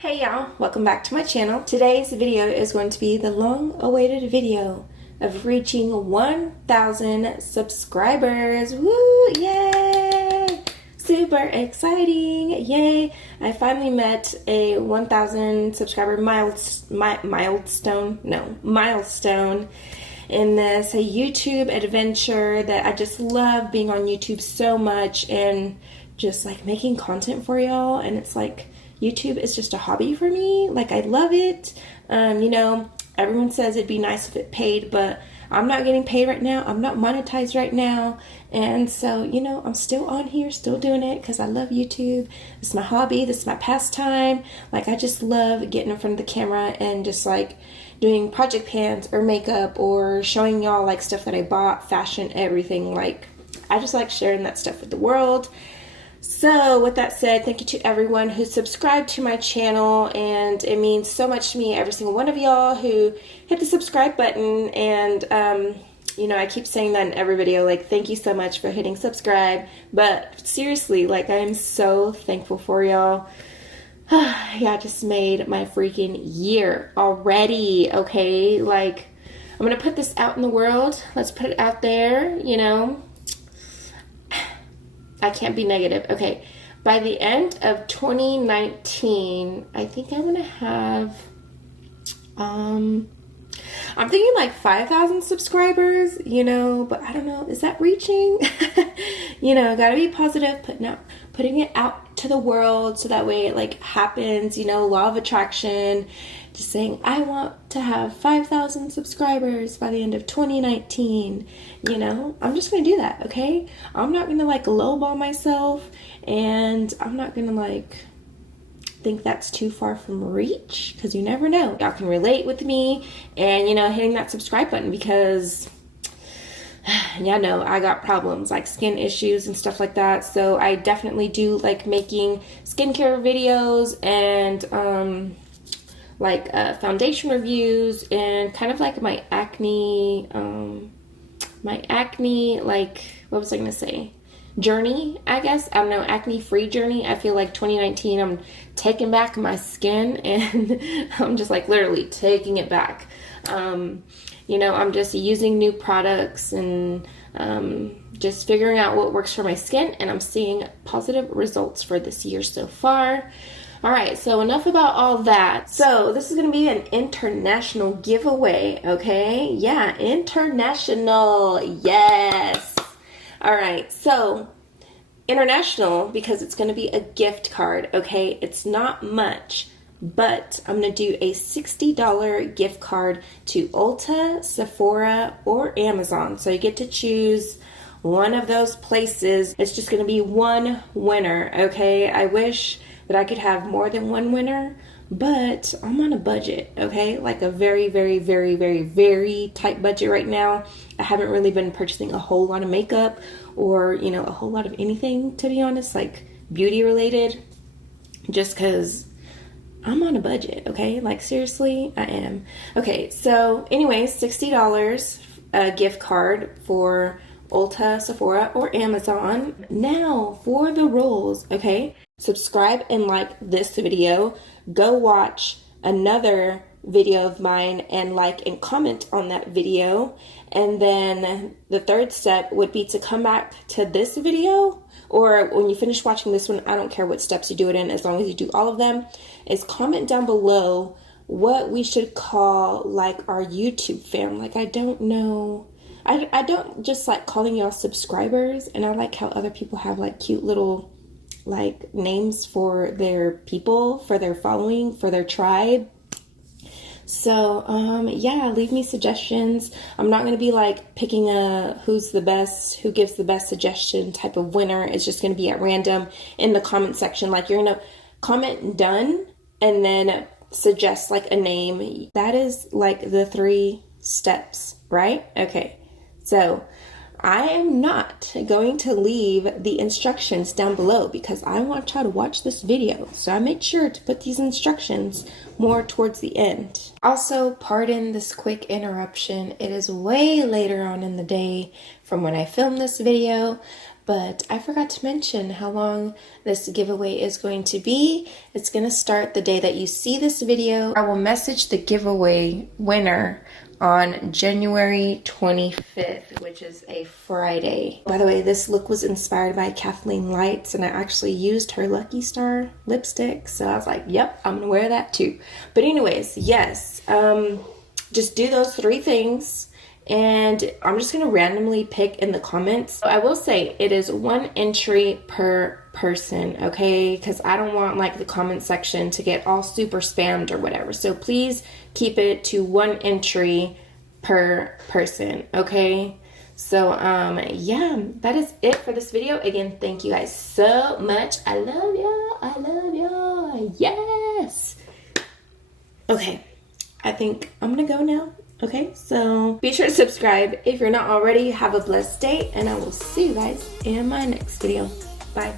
Hey y'all, welcome back to my channel. Today's video is going to be the long-awaited video of reaching 1,000 subscribers. Woo! Yay! Super exciting! Yay! I finally met a 1,000 subscriber milestone in this YouTube adventure that I just love being on YouTube so much and just like making content for y'all. And it's like YouTube is just a hobby for me. Like, I love it. Everyone says it'd be nice if it paid, but I'm not getting paid right now. I'm not monetized right now. And so, I'm still on here, still doing it because I love YouTube. It's my hobby. This is my pastime. Like, I just love getting in front of the camera and just like doing project pans or makeup or showing y'all like stuff that I bought, fashion, everything. Like, I just like sharing that stuff with the world. So with that said, thank you to everyone who subscribed to my channel, and it means so much to me, every single one of y'all who hit the subscribe button. And I keep saying that in every video, like, thank you so much for hitting subscribe. But seriously, like, I am so thankful for y'all. Yeah, I just made my freaking year already, okay? Like, I'm gonna put this out in the world. Let's put it out there, I can't be negative. Okay, by the end of 2019, I think I'm gonna have, I'm thinking like 5,000 subscribers, but I don't know, is that reaching? Gotta be positive, putting it out to the world so that way it like happens, law of attraction. Just saying, I want to have 5,000 subscribers by the end of 2019. I'm just gonna do that, okay? I'm not gonna like lowball myself, and I'm not gonna like think that's too far from reach, because you never know. Y'all can relate with me and hitting that subscribe button, because y'all know I got problems like skin issues and stuff like that. So I definitely do like making skincare videos and foundation reviews, and kind of like my acne, like, what was I gonna say? Journey, I guess. I don't know, acne free journey. I feel like 2019, I'm taking back my skin, and I'm just like literally taking it back. I'm just using new products and just figuring out what works for my skin, and I'm seeing positive results for this year so far. All right, so enough about all that. So this is going to be an international giveaway, okay? Yeah, international, yes. All right, so international, because it's going to be a gift card, okay? It's not much, but I'm going to do a $60 gift card to Ulta, Sephora, or Amazon. So you get to choose one of those places. It's just going to be one winner, okay? I wish that I could have more than one winner, but I'm on a budget, okay? Like a very, very, very, very, very tight budget right now. I haven't really been purchasing a whole lot of makeup or, a whole lot of anything, to be honest, like beauty related, just because I'm on a budget, okay? Like, seriously, I am. Okay, so anyways, $60 gift card for Ulta, Sephora, or Amazon. Now for the rules, okay? Subscribe and like this video. Go watch another video of mine and like and comment on that video. And then the third step would be to come back to this video, or when you finish watching this one, I don't care what steps you do it in, as long as you do all of them, is comment down below what we should call like our YouTube fam. Like, I don't know. I don't just like calling y'all subscribers, and I like how other people have like cute little like names for their people, for their following, for their tribe. So yeah, leave me suggestions. I'm not going to be like picking a who's the best, who gives the best suggestion type of winner. It's just going to be at random in the comment section. Like, you're going to comment done and then suggest like a name. That is like the 3 steps, right? Okay. So I am not going to leave the instructions down below because I want y'all to watch this video. So I made sure to put these instructions more towards the end. Also, pardon this quick interruption. It is way later on in the day from when I filmed this video, But I forgot to mention how long this giveaway is going to be. It's going to start the day that you see this video. I will message the giveaway winner on January 25th, which is a Friday. By the way, this look was inspired by Kathleen Lights, and I actually used her Lucky Star lipstick. So I was like, yep, I'm gonna wear that too. But anyways, yes, just do those 3 things. And I'm just gonna randomly pick in the comments. So I will say it is 1 entry per person, okay? Because I don't want like the comment section to get all super spammed or whatever. So please keep it to 1 entry per person, okay? So yeah, that is it for this video. Again, thank you guys so much. I love y'all. I love y'all. Yes. Okay, I think I'm gonna go now. Okay, so be sure to subscribe if you're not already. Have a blessed day, and I will see you guys in my next video. Bye.